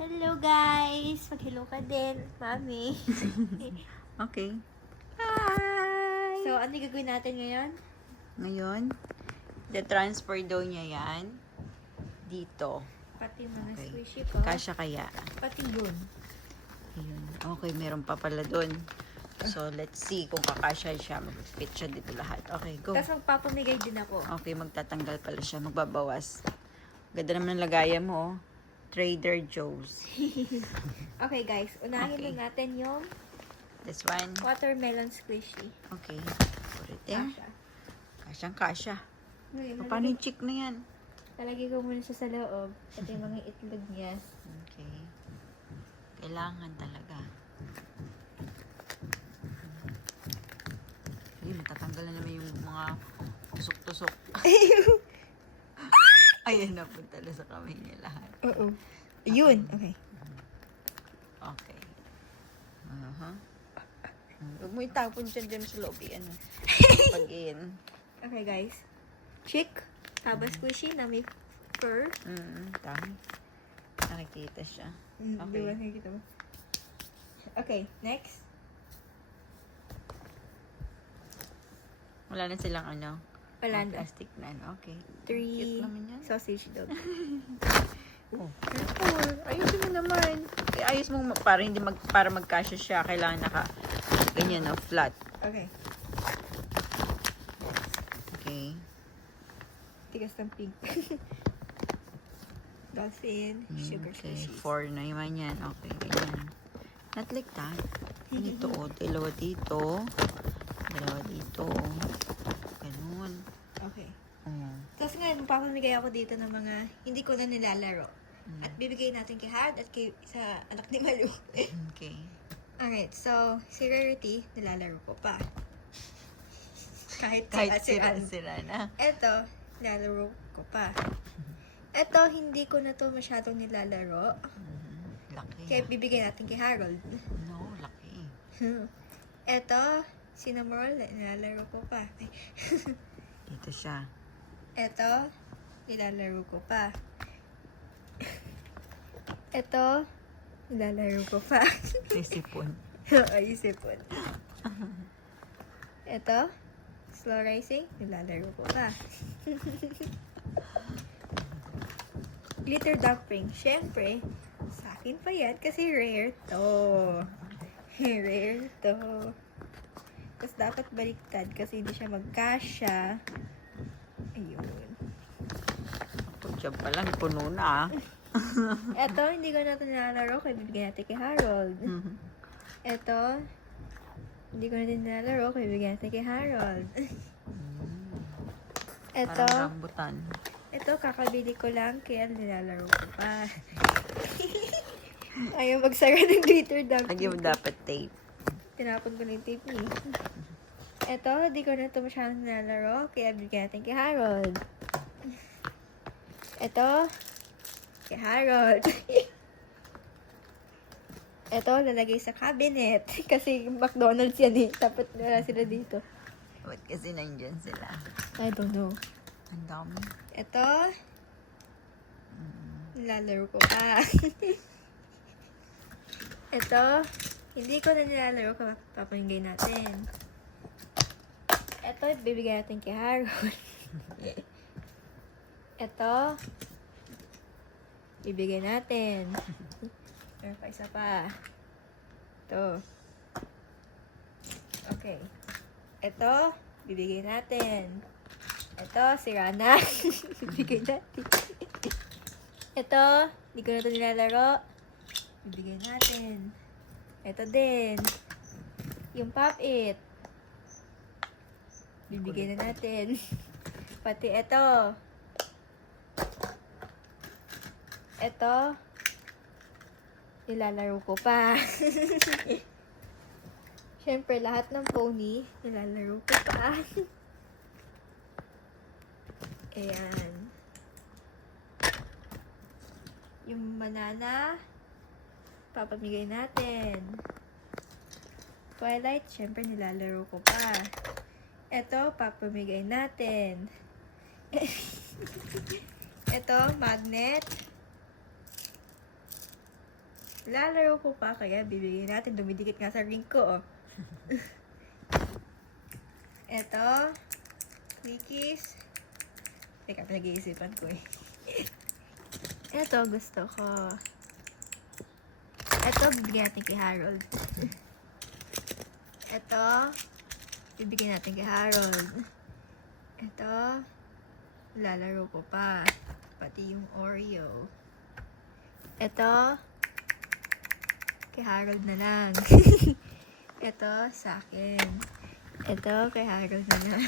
Hello guys! Mag-hello ka din, Mami. Okay. Hi! So, ano yung gagawin natin ngayon? Ngayon, the-transfer daw niya yan dito. Pati mga Okay. squishy ko. Kasya kaya. Pati dun. Ayun. Okay, meron pa pala dun. So, let's see kung kakasya siya. Mag-fit siya dito lahat. Okay, go. Tapos magpapamigay din ako. Okay, magtatanggal pala siya. Magbabawas. Ganda naman ng lagayan mo, oh. Trader Joe's. Okay guys, unahin Okay. na natin yung This one. watermelon squishy. Okay. Put it there. Kasha. Kasyang kasya. Ngayon, Paano yung chick na yan? lalagay ko muna siya sa loob. Pati yung mga itlog niya. Okay. Kailangan talaga. Ayun, matatanggal na naman yung mga tusok-tusok. Ayan, napunta na sa kamay niya lahat. Oo. Yun. Okay. Okay. Huwag mo itapon dyan sa loob. Ano? Pag-in. Okay guys. Chick. Haba squishy na may fur. Dami. Nakikita siya. Okay. Okay. Diba? Nakikita mo? Okay. Next. Wala na silang ano? Palanda. Plastic na ano. Okay. 3 Cute naman yan. sausage dog. Oh, careful. Ayusin mo naman. Ayos mo para hindi para magkasya siya, kailangan ganyan na flat. Okay. Okay. Tigas ng pink. Dolphin, sugar Okay. squishies. 4 na naman yan. Okay, ganyan. Not like that. Ganito, oh. Dalawa dito. Dalawa dito. Ganun. Okay. Oh. Tapos ngayon, papamigay ako dito ng mga hindi ko na nilalaro. At bibigay natin kay Hard at sa anak ni Malu. Okay. Alright, so, si Rarity, nilalaro ko pa. Kahit Sira na. Eto, nilalaro ko pa. Eto, hindi ko na to masyadong nilalaro. Laki. Kaya bibigay natin kay Harold. No, laki. Eto, Cinnamoroll, nilalaro ko pa. Dito siya. Eto, nilalaro ko pa. Eto, nilalaro ko pa. Sisipon. Ay, sipon. Eto, slow rising, nilalaro ko pa. Glitter dumpling, syempre, sa akin pa yan kasi rare to. Rare to. Tapos dapat baliktad kasi hindi siya magkasya. Ayun. Ako dyan pa lang, puno na. Eto, hindi ko na ito nilalaro kaya bibigyan natin kay Harold. Eto, hindi ko na din nilalaro kaya bibigyan natin kay Harold. Eto, Parang rambutan. ito kakabili ko lang kaya nilalaro ko pa. Ayaw magsara ng glitter dumpling. Lagi mo dapat tape. Tinapon ko na yung tape niya. Eto, di ko na ito masyadong nilalaro kaya bibigyan natin kay Harold. Eto, kay Harold. Eto, lalagay sa cabinet. Kasi McDonald's yan eh. Dapat wala sila dito. Ba't kasi nandyan sila? I don't know. Ang dami. Eto, nilalaro ko pa. Eto, hindi ko na nilalaro ko. Papamigay natin. Eto, bibigyan natin kay Harold. Eto, bibigyan natin. Meron pa isa pa. Ito. Okay. Ito, bibigay natin. Ito, si Rana. Bibigay natin. Ito, hindi ko na ito nilalaro. Bibigay natin. Ito din. Yung Pop-It. Bibigay na natin. Pati ito. Ito, nilalaro ko pa. Siyempre, lahat ng pony, nilalaro ko pa. Ayan. Yung banana, papamigay natin. Twilight, siyempre, nilalaro ko pa. Ito, papamigay natin. Ito, magnet. Nilalaro ko pa, kaya bibigyan natin. Dumidikit nga sa ring ko, oh. Eto. Wikis. Teka, pinag-iisipan ko eh. Eto, gusto ko. Eto, bibigyan natin kay Harold. Eto, bibigyan natin kay Harold. Eto, lalaro ko pa. Pati yung Oreo. Eto, kay Harold na lang. Eto, sa akin. Eto, kay Harold na lang.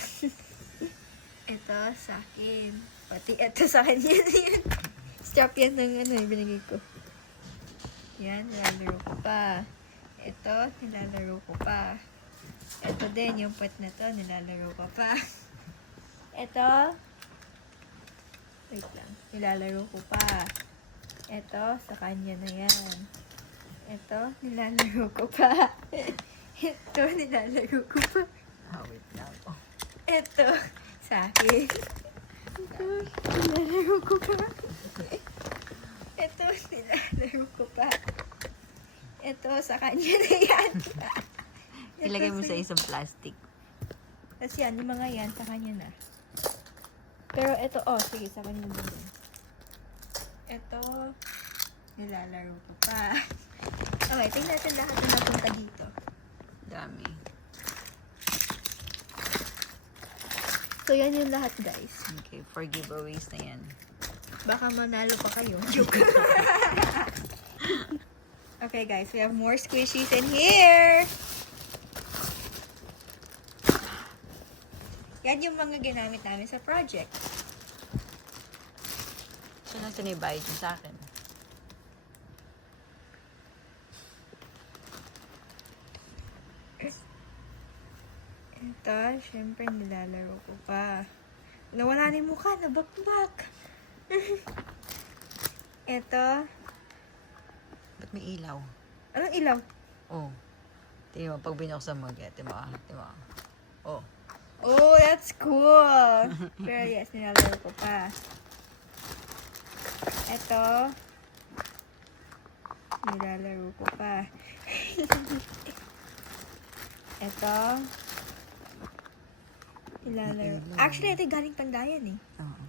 Eto, sa akin. Pati eto sa kanya na yan. Strap yan ng binigay ko. Yan, nilalaro ko pa. Eto, nilalaro ko pa. Eto din, yung pot na to, nilalaro ko pa. Eto, wait lang, nilalaro ko pa. Eto, sa kanya na yan. Eto, nilalaro ko pa. Eto, nilalaro ko pa. Wait lang. Oh. Eto, sa akin. Eto, nilalaro ko pa. Eto, nilalaro ko pa. Eto, sa kanya na yan. Ilagay mo sa isang plastic. Tapos yan, yung mga yan, sa kanya na. Pero eto, oh, sige, sa kanya na din. Eto, nilalaro ko pa. Okay, tingnan natin lahat na napunta dito. Dami. So, yan yung lahat, guys. Okay, for giveaways na yan. Baka manalo pa kayo. Joke. Okay, guys, we have more squishies in here. Yan yung mga ginamit namin sa project. So, nasa na yung bayad yun sa akin? Ito, syempre nilalaro ko pa. Nawala na yung mukha, nabakbak. Ito, Ba't may ilaw? anong ilaw? Oh. Tingnan mo, pag binuksan mo, tingnan mo. Tingnan mo. Oh. Oh, that's cool. Pero yes, nilalaro ko pa. Ito, nilalaro ko pa. Ito, nilalaro. Actually, ito galing Pandayan eh. Oo.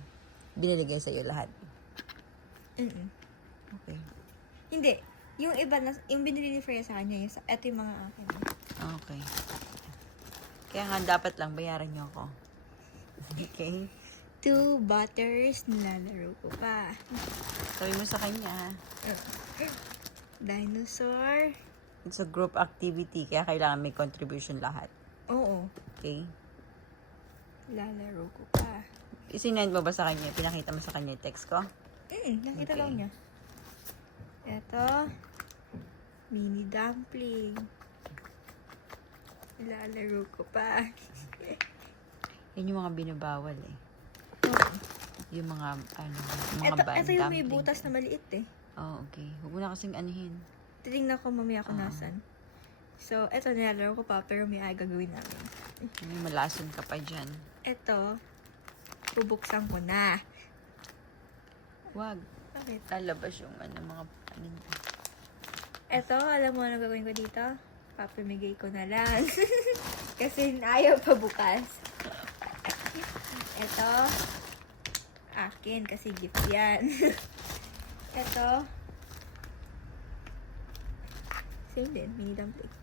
Biniligay sa'yo lahat. Mm-mm. Okay. Hindi. Yung iba, yung binili ni Freya sa kanya, ito yung mga akin. Okay. Kaya nga, dapat lang bayaran niyo ako. Okay? 2 butters, nilalaro ko pa. Sabi mo sa kanya, ha? Dinosaur. It's a group activity, kaya kailangan may contribution lahat. Oo. Okay? Lalaro ko pa. Isinend mo ba sa kanya? Pinakita mo sa kanya yung text ko? Nakita Okay. lang niya. Ito, mini dumpling. Lalaro ko pa. Yan yung mga binabawal eh. Oo. Yung mga, mga Ito yung may dumpling. butas na maliit eh. Oh, okay. Huwag mo na kasing anuhin. Titingnan ko mamaya kung nasan. So, ito nilalaro ko pa, pero may ay gagawin namin. May malason ka pa dyan. Ito, bubuksan ko na. Wag. Bakit? Lalabas yung mga Ito, alam mo ano gagawin ko dito? Papamigay ko na lang. Kasi ayaw pa bukas. Ito, akin kasi gift yan. Ito, same din, mini dumpling.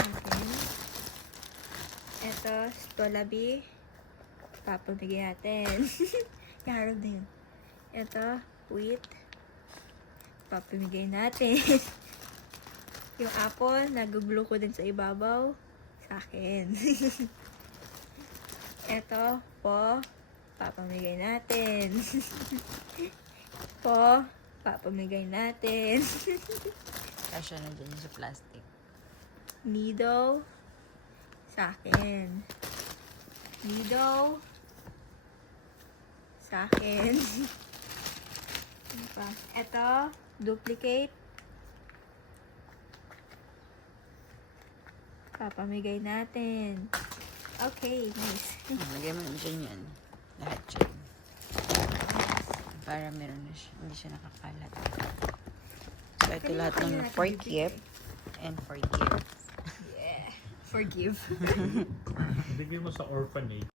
Akin. Ito, stolabi. Papamigay natin. Kaharap na yun. Ito, wheat. Papamigay natin. Yung apple, nag-glue ko din sa ibabaw. Sa akin. Ito, po. Papamigay natin. Po. Papamigay natin. kasya na dyan yung sa plastic. Needle. Sa akin. Needle. Sa akin. Ano pa? Ito, duplicate. Papamigay natin. Okay, nice. Lagay mo dyan yan. Lahat dyan. Yes. Para meron na siya, hindi siya nakakalat. So, ito Kanina lahat kanya ng natin forgive bibigay. and forgive. Yeah. Forgive. Bigay mo sa orphanage.